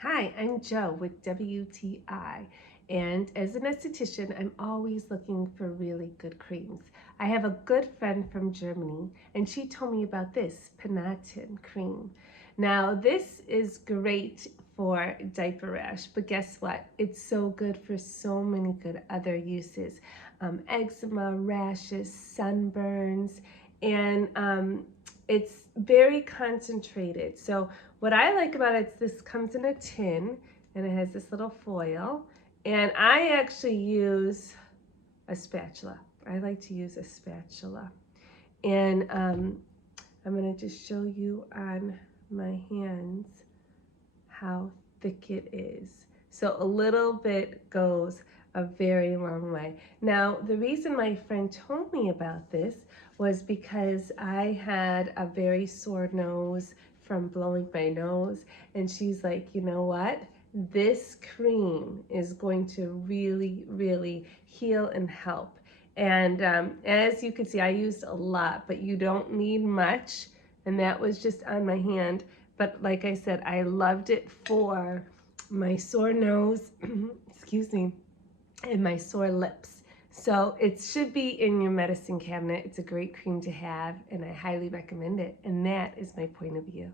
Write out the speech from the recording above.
Hi, I'm Joe with WTI, and as an esthetician, I'm always looking for really good creams. I have a good friend from Germany, and she told me about this Penaten cream. Now, this is great for diaper rash, but guess what? It's so good for so many good other uses. Eczema, rashes, sunburns, and it's very concentrated. So what I like about it is this comes in a tin and it has this little foil. And I actually use a spatula. I like to use a spatula. And I'm going to just show you on my hands how thick it is. So a little bit goes a very long way. Now, the reason my friend told me about this was because I had a very sore nose from blowing my nose, and she's like, you know what? This cream is going to really heal and help. And as you can see, I used a lot, but you don't need much. And that was just on my hand. But like I said, I loved it for my sore nose, excuse me, and my sore lips. So it should be in your medicine cabinet. It's a great cream to have, and I highly recommend it. And that is my point of view.